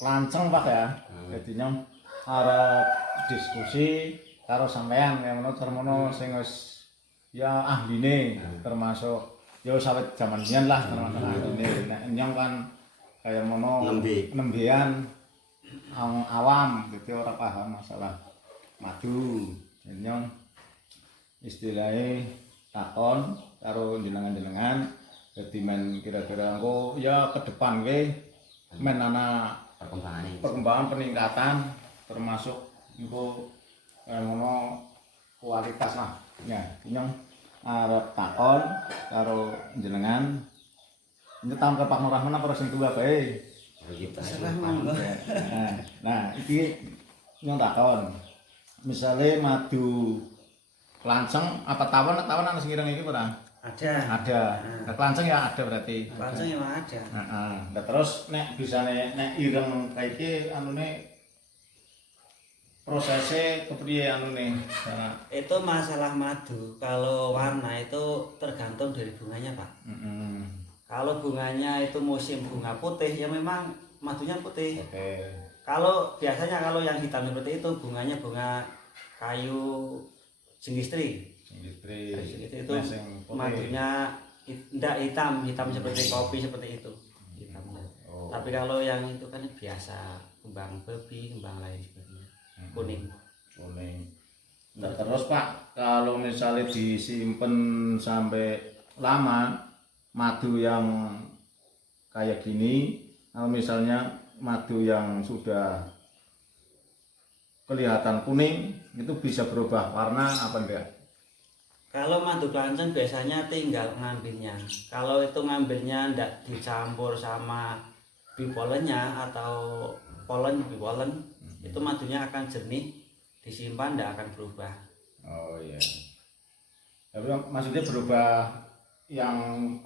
lanceng Pak ya. Dadi nyong arep diskusi karo sampean yang ngono sing wis ya ahline termasuk ya sawet jaman biyen lah termasuk ahline. Nek nyong kan kaya ngono nembean awam dadi ora paham masalah madu. Nyong istilahnya takon karo jenengan-jenengan dadi men kira-kira engko ya ke depan ke men ana perkembangan peningkatan termasuk engko ngono kualitas lah ya nyong arep takon karo jenengan nyetam ke Pak Nurrahman apa sing tuwa bae nah iki nyong takon misale madu lanceng apa tawon ana sing ireng iki ora? Ada. Nah, lanceng ya ada berarti. Lanceng ya ada. Heeh. Nah, terus nek bisane nek ireng kayak iki anune prosesnya kepriye anune? Itu masalah madu. Kalau warna itu tergantung dari bunganya, Pak. Kalau bunganya itu musim bunga putih ya memang madunya putih. Kalau biasanya kalau yang hitam seperti itu bunganya bunga kayu Jingistri. Itu madunya tidak hitam seperti kopi seperti itu. Hitamnya. Tapi kalau yang itu kan biasa kembang babi, kembang lain sebagainya. Kuning. Nah, terus Pak, kalau misalnya disimpan sampai lama madu yang kayak gini, kalau misalnya madu yang sudah kelihatan kuning itu bisa berubah warna apa enggak? Kalau madu kelanceng biasanya tinggal ngambilnya. Kalau itu ngambilnya enggak dicampur sama bipolennya atau bipolen, itu madunya akan jernih, disimpan enggak akan berubah. Oh iya. Tapi maksudnya berubah yang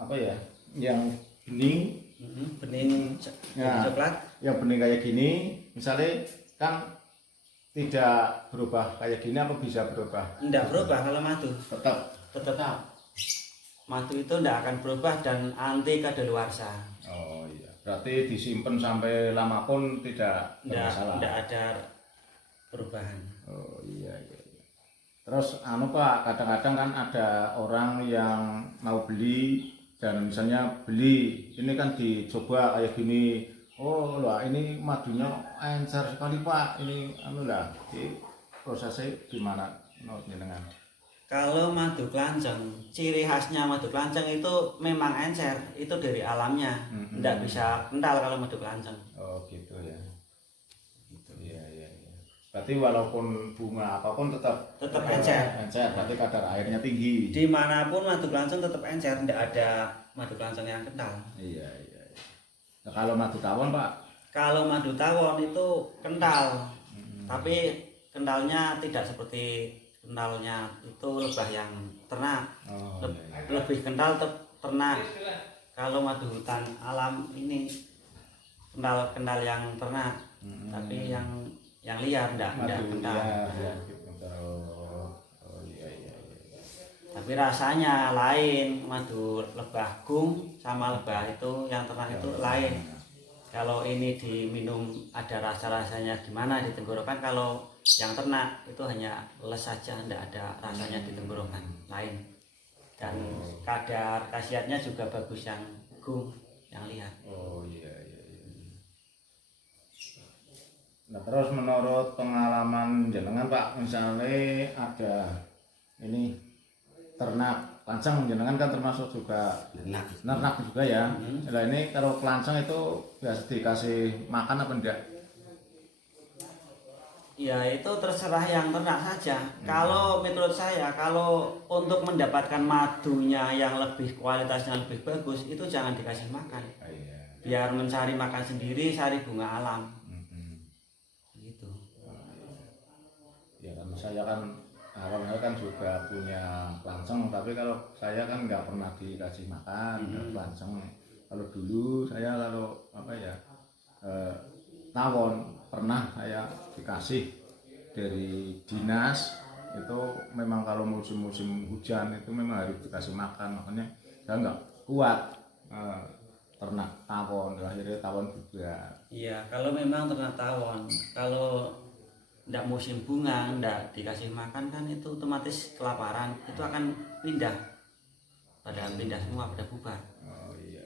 apa ya? Yang bening, bening ya, coklat. Yang bening kayak gini, misalnya kan tidak berubah kayak gini apa bisa berubah? Tidak berubah kalau madu. Tetap. Madu itu tidak akan berubah dan anti kadaluarsa. Oh iya. Berarti disimpan sampai lama pun tidak bermasalah. Tidak ada perubahan. Oh iya. Terus Pak, kadang-kadang kan ada orang yang mau beli dan misalnya beli ini kan dicoba kayak gini. Oh lah ini madunya encer sekali Pak. Ini lah prosesnya gimana menurut jenengan? Kalau madu kelanceng, ciri khasnya madu kelanceng itu memang encer, itu dari alamnya. Tidak bisa kental kalau madu kelanceng. Oh gitu ya. Iya. Berarti walaupun bunga apapun tetap encer. Berarti kadar airnya tinggi. Dimanapun madu kelanceng tetap encer, tidak ada madu kelanceng yang kental. Iya. Nah, kalau madu tawon Pak? Kalau madu tawon itu kental, tapi kentalnya tidak seperti kentalnya itu lebah yang ternak. Lebih kental ternak. Kalau madu hutan alam ini kental yang ternak, tapi yang liar enggak kental. Iya. Tapi rasanya lain, madu lebah gung sama lebah itu yang ternak itu lain. Kalau ini diminum ada rasa-rasanya gimana di tenggorokan, kalau yang ternak itu hanya les saja, tidak ada rasanya di tenggorokan lain. Dan kadar khasiatnya juga bagus yang gung, yang liar. Oh iya. Nah terus menurut pengalaman jenengan Pak, misalnya ada ini ternak lanceng, jenengan kan termasuk juga ternak juga ya. Nah ini kalau lanceng itu biasa dikasih makan apa enggak? Ya itu terserah yang ternak saja. Kalau menurut saya, kalau untuk mendapatkan madunya yang lebih kualitasnya lebih bagus, itu jangan dikasih makan. Biar mencari makan sendiri, cari bunga alam. Gitu. Ya kan saya kan awalnya kan juga punya lanceng, tapi kalau saya kan nggak pernah dikasih makan lanceng. Kalau dulu saya tawon pernah saya dikasih dari dinas, itu memang kalau musim-musim hujan itu memang harus dikasih makan, makanya saya nggak kuat ternak tawon, akhirnya tawon juga. Iya, kalau memang ternak tawon, kalau ndak musim bunga, ndak dikasih makan kan itu otomatis kelaparan, itu akan pindah, pada pindah semua, pada bubar. Oh iya.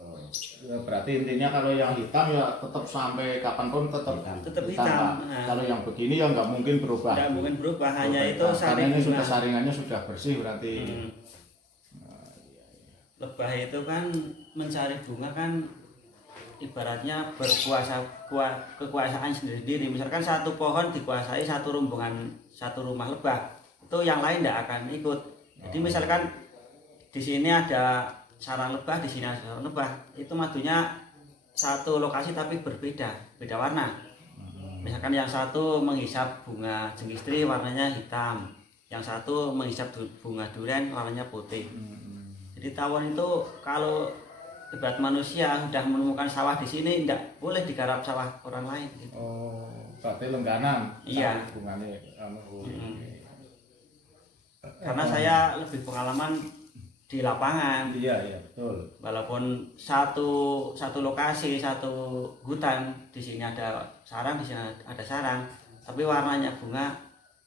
Oh, ya, berarti intinya kalau yang hitam ya tetap sampai kapanpun tetap Tetap hitam. Pak. Kalau yang begini ya nggak mungkin berubah. Nggak mungkin berubah, hanya itu Karena saring ini bunga. sudah saringannya sudah bersih berarti. Lebah itu kan mencari bunga kan ibaratnya kekuasaan sendiri-sendiri. Misalkan satu pohon dikuasai satu rombongan, satu rumah lebah, itu yang lain tidak akan ikut. Jadi misalkan di sini ada sarang lebah, di sini ada sarang lebah, itu madunya satu lokasi tapi berbeda, beda warna. Misalkan yang satu menghisap bunga jengistri warnanya hitam, yang satu menghisap bunga durian warnanya putih. Jadi tawon itu kalau ibarat manusia sudah menemukan sawah di sini, tidak boleh digarap sawah orang lain. Gitu. Oh, berarti lengganan. Iya. Hubungannya. Karena saya lebih pengalaman di lapangan. Iya betul. Walaupun satu lokasi, satu hutan, di sini ada sarang, di sini ada sarang, tapi warnanya bunga,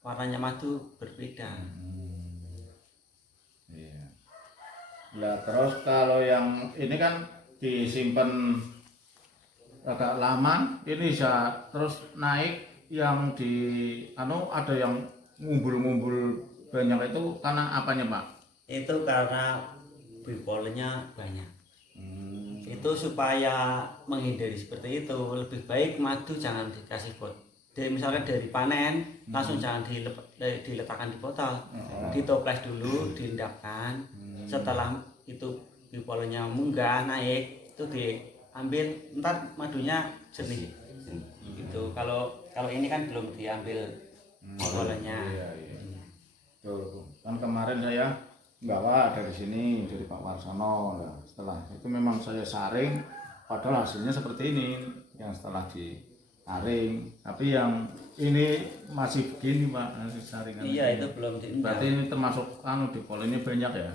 warnanya madu berbeda. Iya. Lah terus kalau yang ini kan disimpan agak lama, ini bisa terus naik yang di ada yang ngumpul-ngumpul banyak itu karena apanya Pak? Itu karena bipolarnya banyak. Itu supaya menghindari seperti itu, lebih baik madu jangan dikasih bot. Misalnya dari panen langsung jangan diletakkan di botol, ditoples dulu, diendapkan. Setelah itu bipolarnya munggah naik, itu diambil, ntar madunya jernih. Gitu. Kalau ini kan belum diambil bipolarnya. Iya. Tuh, kan kemarin saya bawa dari sini dari Pak Warsono. Nah, setelah itu memang saya saring, padahal hasilnya seperti ini yang setelah disaring. Tapi yang ini masih begini Pak, masih saringan. Iya, itu belum diendap. Berarti ini termasuk di polanya banyak ya.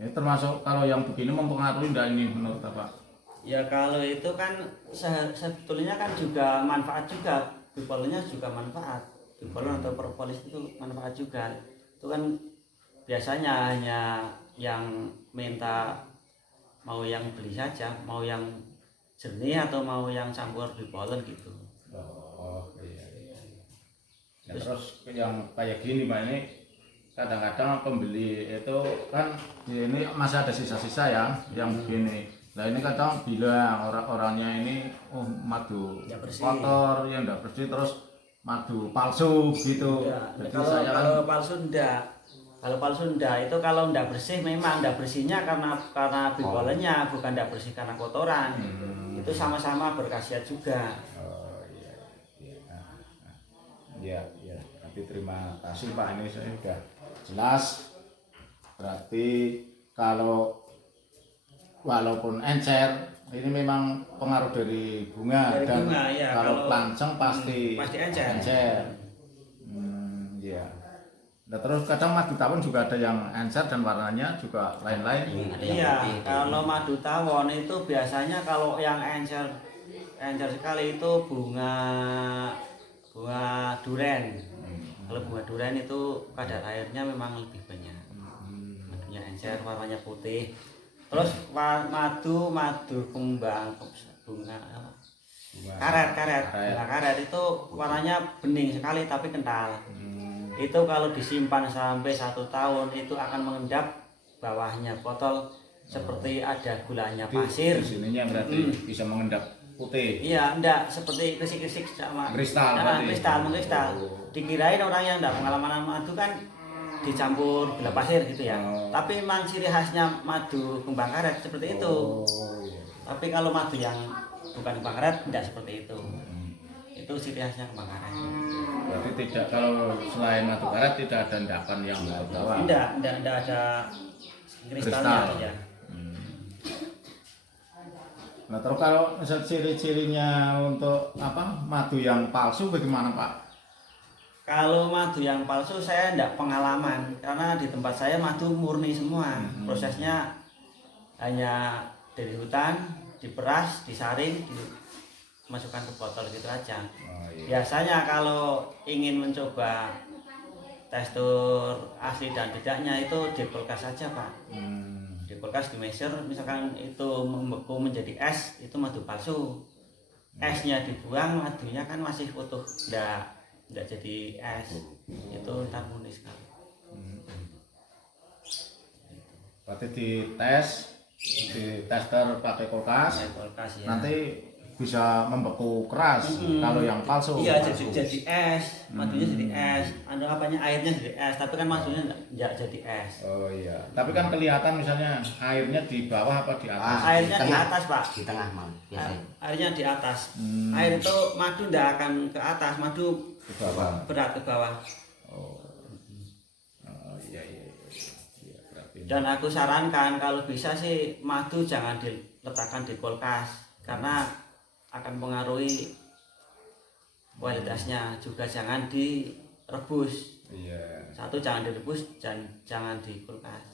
Ini termasuk kalau yang begini mempengaruhi enggak ini menurut Bapak? Ya kalau itu kan sebetulnya kan juga manfaat juga, bipolarnya juga manfaat. Bipolar atau propolis itu manfaat juga. Itu kan biasanya hanya yang minta mau yang beli saja, mau yang jernih atau mau yang campur bipolar gitu. Oh iya. Ya, terus yang kayak gini Pak, ini kadang-kadang pembeli itu kan di ini masih ada sisa-sisa ya yang begini. Nah ini kadang bilang orang-orangnya ini madu kotor yang enggak bersih, terus madu palsu gitu. Ya, jadi kalau, saya kan palsu enggak. Kalau palsu enggak, itu kalau enggak bersih memang enggak bersihnya karena bipolarnya, bukan enggak bersih karena kotoran. Itu sama-sama berkhasiat juga. Oh iya. Iya. Nanti terima kasih Pak, ini saya sudah jelas. Berarti kalau walaupun encer ini memang pengaruh dari bunga, dan bunga, ya. Kalau pelancong pasti encer. Iya. Nah, terus kadang madu tawon juga ada yang encer dan warnanya juga lain-lain. Iya, kalau madu tawon itu biasanya kalau yang encer sekali itu bunga duren. Kalau bunga duren itu kadar airnya memang lebih banyak. Madunya encer, warnanya putih. Terus madu kembang bunga karet itu warnanya bening sekali tapi kental. Itu kalau disimpan sampai 1 tahun itu akan mengendap bawahnya botol seperti ada gulanya pasir. Di sininya berarti bisa mengendap putih. Iya, enggak seperti krisik-krisik sama kristal. Kristal. Dikirain orang yang enggak pengalaman madu kan dicampur gula pasir gitu ya. Tapi memang ciri khasnya madu kembang karet seperti itu. Tapi kalau madu yang bukan kembang karet tidak seperti itu. Itu ciri khasnya kembang karet. Berarti tidak, kalau selain madu karet tidak ada endapan yang bawah. Tidak ada kristalnya ya. Nah, terus kalau misal ciri-cirinya untuk madu yang palsu bagaimana Pak? Kalau madu yang palsu saya tidak pengalaman karena di tempat saya madu murni semua. Prosesnya hanya dari hutan, diperas, disaring, dimasukkan ke botol gitu aja. Oh, iya. Biasanya kalau ingin mencoba tekstur asli dan tidaknya itu di kulkas saja Pak. Di kulkas di measure, misalkan itu membeku menjadi es, itu madu palsu. Esnya dibuang, madunya kan masih utuh, enggak jadi es. Itu ntar murni sekali. Berarti di tester pakai kulkas, Pakai kulkas ya. nanti bisa membeku keras. Kalau yang palsu, Iya, palsu. jadi es, madunya jadi es. Airnya jadi es, tapi kan madunya enggak jadi es. Oh iya, tapi kan kelihatan misalnya airnya di bawah apa di atas? Airnya di tengah. atas Pak. Di tengah mal biasanya. Airnya di atas. Air itu madu enggak akan ke atas, madu Di bawah. berat ke bawah. Oh, oh iya, iya, iya. Iya, berarti. Dan aku sarankan kalau bisa sih madu jangan diletakkan di kulkas karena akan mempengaruhi kualitasnya. Juga jangan direbus. Iya. Satu jangan direbus dan jangan di kulkas.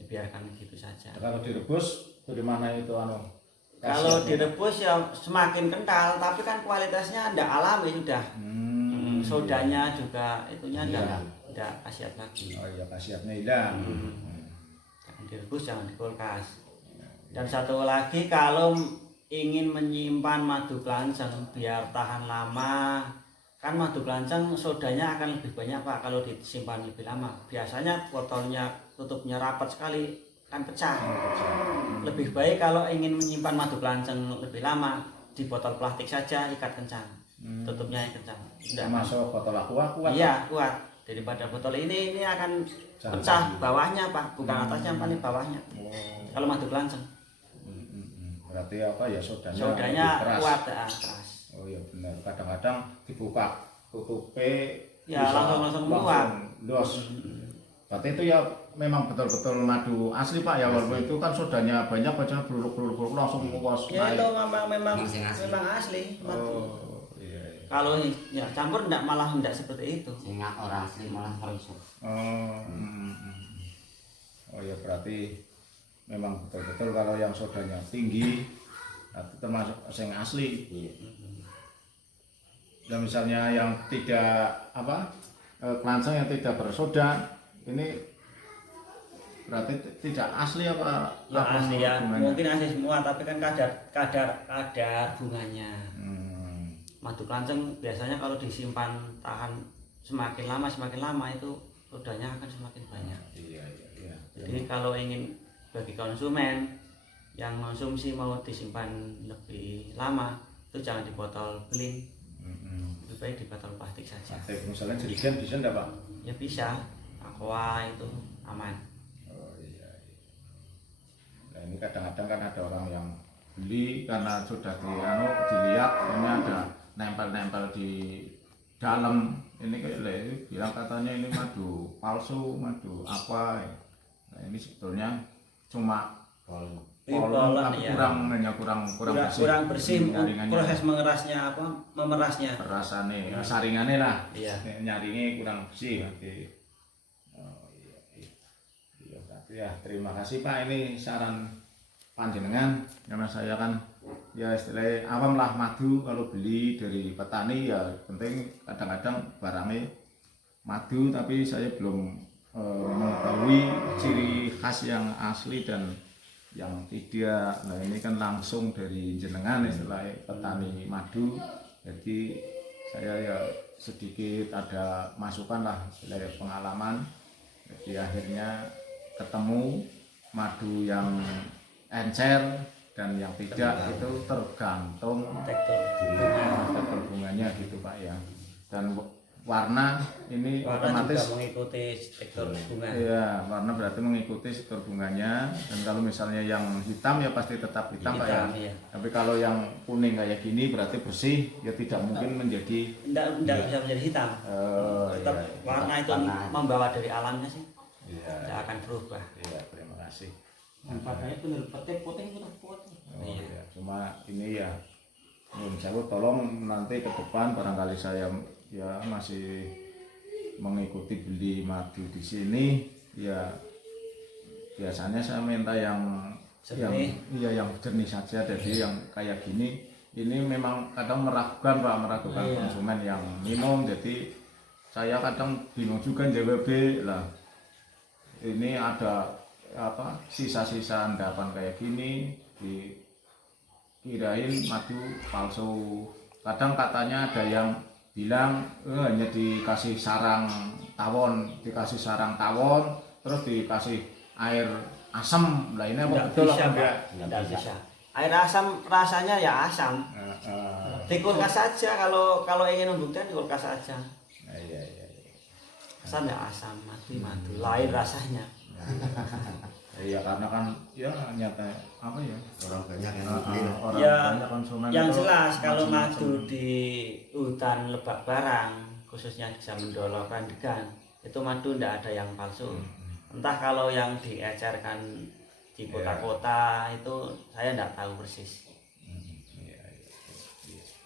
Dibiarkan gitu saja. Kalau direbus, bagaimana itu anu? Kalau khasiatnya? direbus ya semakin kental, tapi kan kualitasnya tidak alami sudah. Sodanya juga itunya Iya. tidak khasiat lagi. Oh iya, khasiatnya hilang. Jangan direbus, jangan di kulkas. Dan satu lagi, kalau ingin menyimpan madu kelanceng biar tahan lama, kan madu kelanceng sodanya akan lebih banyak Pak kalau disimpan lebih lama. Biasanya botolnya tutupnya rapat sekali kan pecah. Lebih baik kalau ingin menyimpan madu kelanceng lebih lama, di botol plastik saja, ikat kencang, tutupnya yang kencang. Udah. Masuk botol aqua kuat. Iya, kuat. Daripada botol ini akan pecah bawahnya Pak, bukan atasnya, paling bawahnya. Oh. Kalau madu kelanceng. Berarti apa ya, sodanya Sodanya lebih keras. kuat, keras. Oh iya benar. Kadang-kadang dibuka tutupnya Ya, bisa langsung keluar. los. Berarti itu ya memang betul-betul madu asli Pak ya, walaupun itu kan sodanya banyak, bacanya beruluk langsung luas Ya itu naik. memang asli. asli. Oh iya, iya. Kalau ya campur malah enggak seperti itu. Sehingga orang asli malah merusak. Oh, oh ya berarti memang betul-betul kalau yang sodanya tinggi itu termasuk yang asli. Iya. Dan misalnya yang tidak kelanceng yang tidak bersoda ini berarti tidak asli apa? Ya apa asli ya, hubungannya? mungkin asli semua, tapi kan kadar bunganya. Madu kelanceng biasanya kalau disimpan tahan semakin lama itu sodanya akan semakin banyak. Iya, iya, iya. Jadi kalau ingin bagi konsumen yang konsumsi mau disimpan lebih lama, itu jangan di botol beling, lebih baik di botol plastik saja. Plastik misalnya jerigen bisa enggak Pak? Ya bisa, aqua itu aman. Oh iya, iya. Nah ini kadang-kadang kan ada orang yang beli karena sudah dilihat ini ada nempel-nempel di dalam, ini kayak bilang katanya ini madu palsu, madu apa. Nah ini sebetulnya cuma pollen tapi ya. kurang bersih Nyaringannya. proses memerasnya. Perasannya, saringannya lah. Iya. Nyaringnya kurang bersih berarti. Oh iya, iya. Iya berarti ya terima kasih Pak, ini saran panjenengan, karena saya kan ya istilahnya awam lah madu, kalau beli dari petani ya penting kadang-kadang barangnya madu tapi saya belum mengetahui ciri khas yang asli dan yang tidak. Nah ini kan langsung dari jenengan istilahnya petani madu, jadi saya ya sedikit ada masukan lah istilahnya pengalaman, jadi akhirnya ketemu madu yang encer dan yang tidak itu tergantung tekstur bunganya gitu Pak ya, dan warna ini Warna otomatis juga mengikuti tekstur bunga. iya, warna berarti mengikuti tekstur bunganya, dan kalau misalnya yang hitam ya pasti tetap hitam Pak ya. Iya. Tapi kalau yang kuning kayak gini berarti bersih, ya tidak mungkin menjadi Enggak bisa menjadi hitam. Tetap iya. warna itu membawa dari alamnya sih. Iya. Tidak akan berubah. Iya, terima kasih. Padahal benar putih. Oh, iya. Cuma ini ya Nyun Sewu, tolong nanti ke depan barangkali saya ya masih mengikuti beli madu di sini, ya biasanya saya minta yang yang jernih saja. Jadi yang kayak gini ini memang kadang meragukan Pak, meragukan konsumen yang minum. Jadi saya kadang bingung juga JWB lah. Ini ada apa sisa-sisa endapan kayak gini dikirain madu palsu. Kadang katanya ada yang bilang hanya dikasih sarang tawon, terus dikasih air asam. Lah ini apa betul bisa, apa enggak? Tidak bisa. Air asam rasanya ya asam. Di kulkas saja kalau ingin membuktikan di kulkas saja. Iya. Asam ya asam, madu lain rasanya. Iya karena kan ya nyata apa ya Orang banyak yang beli. orang Ya, banyak konsumen yang itu jelas kalau macam-macam. madu di hutan Lebak Barang khususnya di Samendolo Pandegan itu madu tidak ada yang palsu. Entah kalau yang diecerkan di kota-kota itu saya tidak tahu persis. Iya.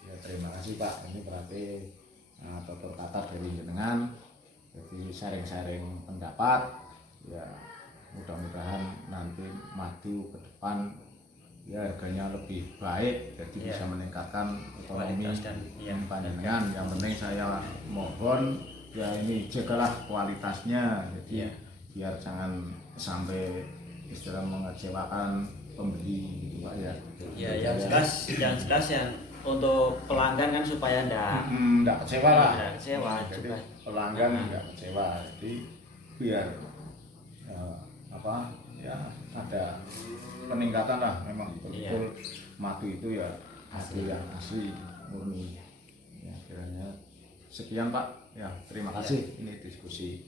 Ya, terima kasih Pak. Ini berarti tutur kata dari jenengan. Jadi sharing-sharing pendapat. Ya mudah-mudahan nanti madu ke depan ya harganya lebih baik, jadi bisa meningkatkan ekonomi yang panjenengan. Yang penting saya mohon ya ini jagalah kualitasnya, jadi biar jangan sampai istilah mengecewakan pembeli gitu Pak ya. Ya yang jelas yang untuk pelanggan kan supaya enggak kecewa lah. Enggak kecewa Jadi juga. pelanggan enggak kecewa. Jadi biar apa ya ada peningkatan lah, memang betul madu itu ya asli yang asli murni. Ya kiranya sekian Pak. Ya terima kasih ini diskusi